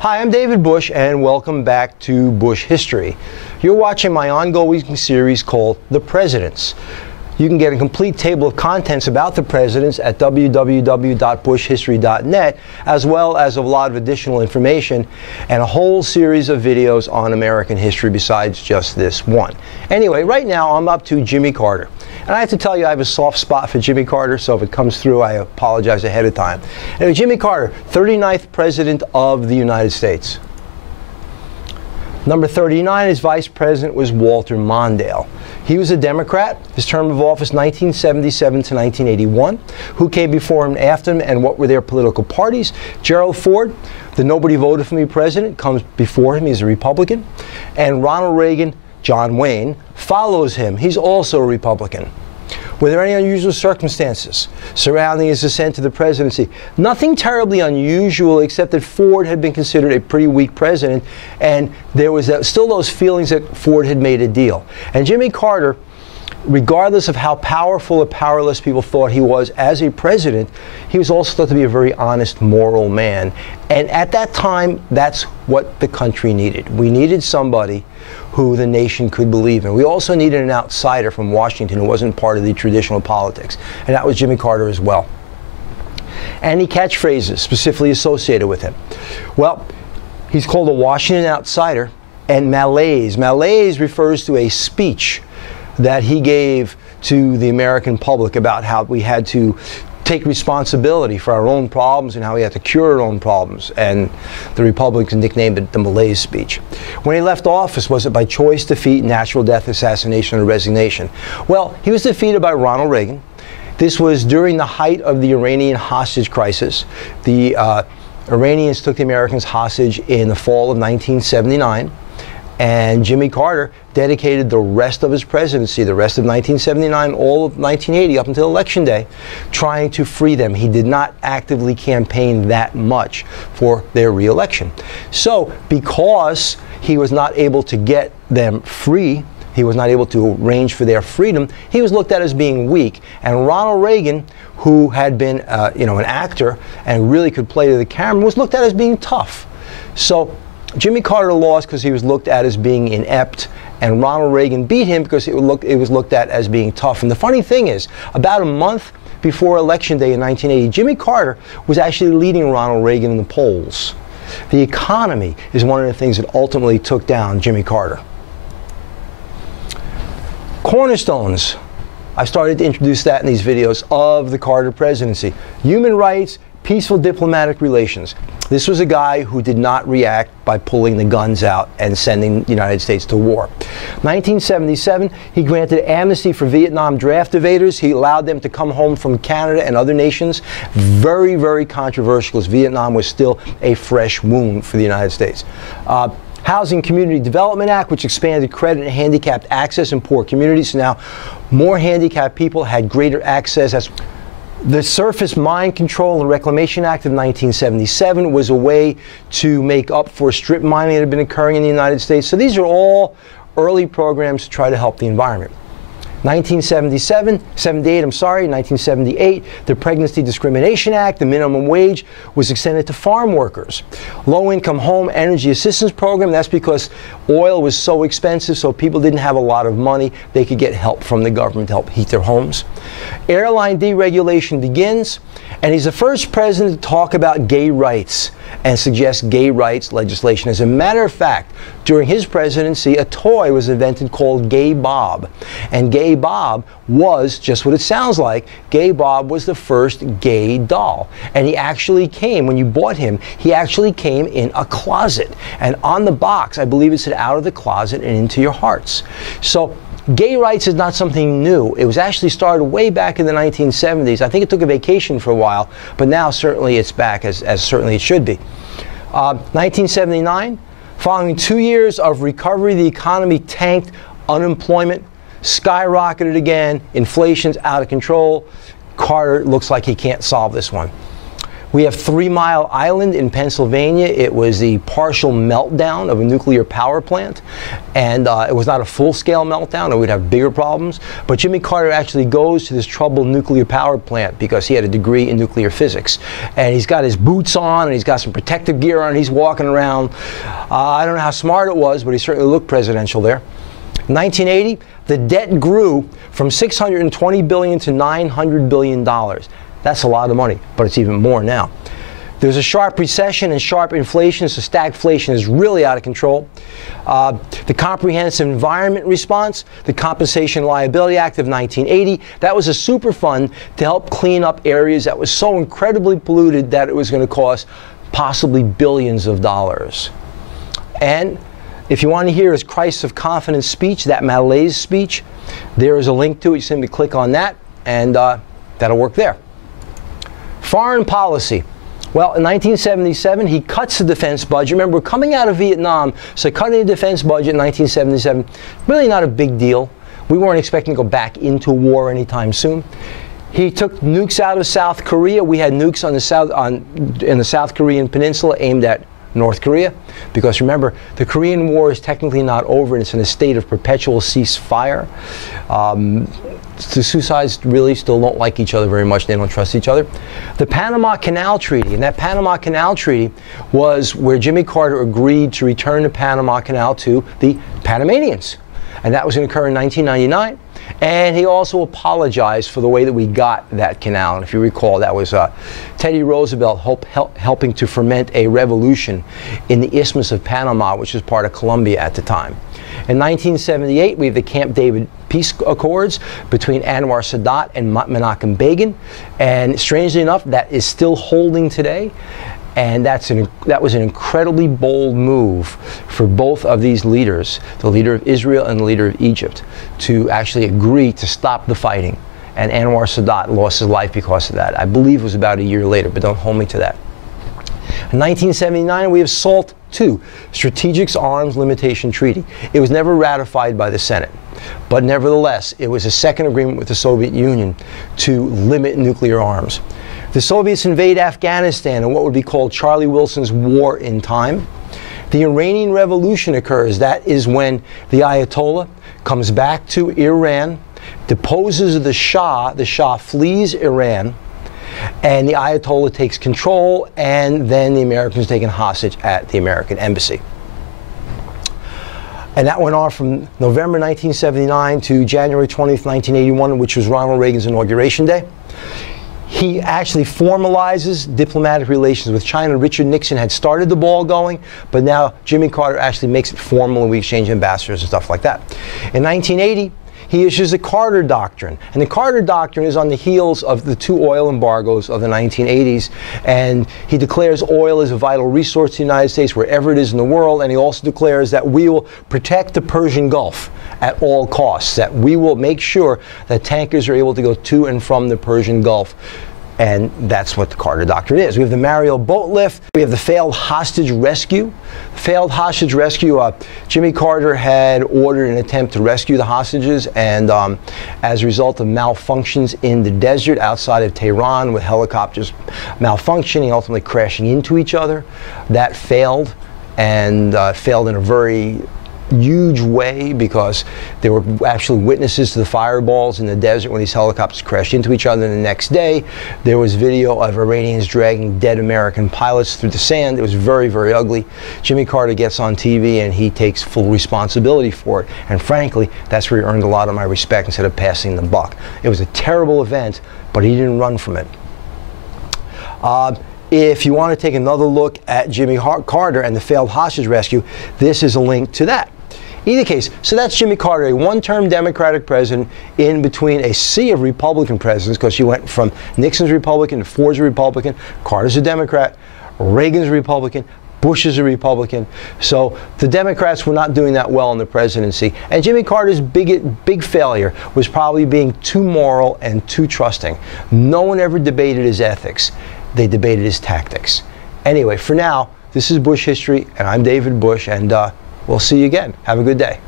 Hi, I'm David Busch, and welcome back to Busch History. You're watching my ongoing series called The Presidents. You can get a complete table of contents about the presidents at www.buschhistory.net, as well as a lot of additional information and a whole series of videos on American history besides just this one. Anyway, right now I'm up to Jimmy Carter. And I have to tell you, I have a soft spot for Jimmy Carter, so if it comes through, I apologize ahead of time. Anyway, Jimmy Carter, 39th President of the United States. Number 39, his vice president was Walter Mondale. He was a Democrat. His term of office, 1977 to 1981. Who came before him and after him, and what were their political parties? Gerald Ford, the nobody voted for me president, comes before him. He's a Republican. And Ronald Reagan, John Wayne, follows him. He's also a Republican. Were there any unusual circumstances surrounding his ascent to the presidency? Nothing terribly unusual, except that Ford had been considered a pretty weak president, and there was still those feelings that Ford had made a deal. And Jimmy Carter, regardless of how powerful or powerless people thought he was as a president, he was also thought to be a very honest, moral man. And at that time, that's what the country needed. We needed somebody who the nation could believe in. We also needed an outsider from Washington who wasn't part of the traditional politics. And that was Jimmy Carter as well. Any catchphrases specifically associated with him? Well, he's called a Washington outsider, and malaise. Malaise refers to a speech that he gave to the American public about how we had to take responsibility for our own problems and how we had to cure our own problems. And the Republicans nicknamed it the Malaise speech. When he left office, was it by choice, defeat, natural death, assassination, or resignation? Well, he was defeated by Ronald Reagan. This was during the height of the Iranian hostage crisis. The Iranians took the Americans hostage in the fall of 1979. And Jimmy Carter dedicated the rest of his presidency, the rest of 1979, all of 1980, up until Election Day, trying to free them. He did not actively campaign that much for their re-election. So, because he was not able to get them free, he was not able to arrange for their freedom, he was looked at as being weak. And Ronald Reagan, who had been an actor and really could play to the camera, was looked at as being tough. So Jimmy Carter lost because he was looked at as being inept, and Ronald Reagan beat him because it was looked at as being tough. And the funny thing is, about a month before Election Day in 1980, Jimmy Carter was actually leading Ronald Reagan in the polls. The economy is one of the things that ultimately took down Jimmy Carter. Cornerstones. I started to introduce that in these videos of the Carter presidency. Human rights, peaceful diplomatic relations. This was a guy who did not react by pulling the guns out and sending the United States to war. 1977, he granted amnesty for Vietnam draft evaders. He allowed them to come home from Canada and other nations. Very, very controversial, as Vietnam was still a fresh wound for the United States. Housing Community Development Act, which expanded credit and handicapped access in poor communities. So now more handicapped people had greater access. The Surface Mine Control and Reclamation Act of 1977 was a way to make up for strip mining that had been occurring in the United States. So these are all early programs to try to help the environment. 1978, the Pregnancy Discrimination Act, the minimum wage was extended to farm workers. Low-income home energy assistance program, that's because oil was so expensive, so people didn't have a lot of money. They could get help from the government to help heat their homes. Airline deregulation begins, and he's the first president to talk about gay rights and suggest gay rights legislation. As a matter of fact, during his presidency, a toy was invented called Gay Bob. And Gay Bob was just what it sounds like. Gay Bob was the first gay doll. And he actually came, when you bought him, he actually came in a closet. And on the box, I believe it said, "Out of the closet and into your hearts." So gay rights is not something new. It was actually started way back in the 1970s. I think it took a vacation for a while, but now certainly it's back, as certainly it should be. 1979, following 2 years of recovery, the economy tanked, unemployment skyrocketed again, inflation's out of control. Carter looks like he can't solve this one. We have 3 Mile Island in Pennsylvania. It was the partial meltdown of a nuclear power plant, and it was not a full-scale meltdown, or we'd have bigger problems. But Jimmy Carter actually goes to this troubled nuclear power plant because he had a degree in nuclear physics. And he's got his boots on, and he's got some protective gear on, and he's walking around. I don't know how smart it was, but he certainly looked presidential there. In 1980, the debt grew from $620 billion to $900 billion. That's a lot of money, but it's even more now. There's a sharp recession and sharp inflation, so stagflation is really out of control. The Comprehensive Environment Response, the Compensation Liability Act of 1980, that was a super fund to help clean up areas that was so incredibly polluted that it was going to cost possibly billions of dollars. And if you want to hear his crisis of confidence speech, that malaise speech, there is a link to it. You simply click on that, and that'll work there. Foreign policy. Well, in 1977, he cuts the defense budget. Remember, we're coming out of Vietnam, so cutting the defense budget in 1977, really not a big deal. We weren't expecting to go back into war anytime soon. He took nukes out of South Korea. We had nukes on in the South Korean peninsula aimed at North Korea, because remember, the Korean War is technically not over, and it's in a state of perpetual ceasefire. The two sides really still don't like each other very much. They don't trust each other. The Panama Canal Treaty, and that Panama Canal Treaty was where Jimmy Carter agreed to return the Panama Canal to the Panamanians. And that was going to occur in 1999. And he also apologized for the way that we got that canal. And if you recall, that was Teddy Roosevelt helping to ferment a revolution in the Isthmus of Panama, which was part of Colombia at the time. In 1978, we have the Camp David Peace Accords between Anwar Sadat and Menachem Begin. And strangely enough, that is still holding today. And that was an incredibly bold move for both of these leaders, the leader of Israel and the leader of Egypt, to actually agree to stop the fighting. And Anwar Sadat lost his life because of that. I believe it was about a year later, but don't hold me to that. In 1979, we have SALT II, Strategic Arms Limitation Treaty. It was never ratified by the Senate, but nevertheless, it was a second agreement with the Soviet Union to limit nuclear arms. The Soviets invade Afghanistan in what would be called Charlie Wilson's War in Time. The Iranian Revolution occurs. That is when the Ayatollah comes back to Iran, deposes the Shah flees Iran, and the Ayatollah takes control, and then the Americans are taken hostage at the American embassy. And that went on from November 1979 to January 20th, 1981, which was Ronald Reagan's Inauguration Day. He actually formalizes diplomatic relations with China. Richard Nixon had started the ball going, but now Jimmy Carter actually makes it formal, and we exchange ambassadors and stuff like that. In 1980, he issues the Carter Doctrine. And the Carter Doctrine is on the heels of the 2 oil embargoes of the 1980s. And he declares oil is a vital resource to the United States wherever it is in the world. And he also declares that we will protect the Persian Gulf at all costs, that we will make sure that tankers are able to go to and from the Persian Gulf. And that's what the Carter Doctrine is. We have the Mariel boat lift. We have the failed hostage rescue. Failed hostage rescue, Jimmy Carter had ordered an attempt to rescue the hostages, and as a result of malfunctions in the desert outside of Tehran with helicopters malfunctioning, ultimately crashing into each other, that failed, and failed in a very huge way, because there were actually witnesses to the fireballs in the desert when these helicopters crashed into each other. And the next day, there was video of Iranians dragging dead American pilots through the sand. It was very, very ugly. Jimmy Carter gets on TV and he takes full responsibility for it. And frankly, that's where he earned a lot of my respect instead of passing the buck. It was a terrible event, but he didn't run from it. If you want to take another look at Jimmy Carter and the failed hostage rescue, this is a link to that. Either case, so that's Jimmy Carter, a one-term Democratic president in between a sea of Republican presidents, because he went from Nixon's Republican to Ford's Republican, Carter's a Democrat, Reagan's a Republican, Bush is a Republican. So the Democrats were not doing that well in the presidency. And Jimmy Carter's big failure was probably being too moral and too trusting. No one ever debated his ethics. They debated his tactics. Anyway, for now, this is Bush History, and I'm David Bush, and we'll see you again. Have a good day.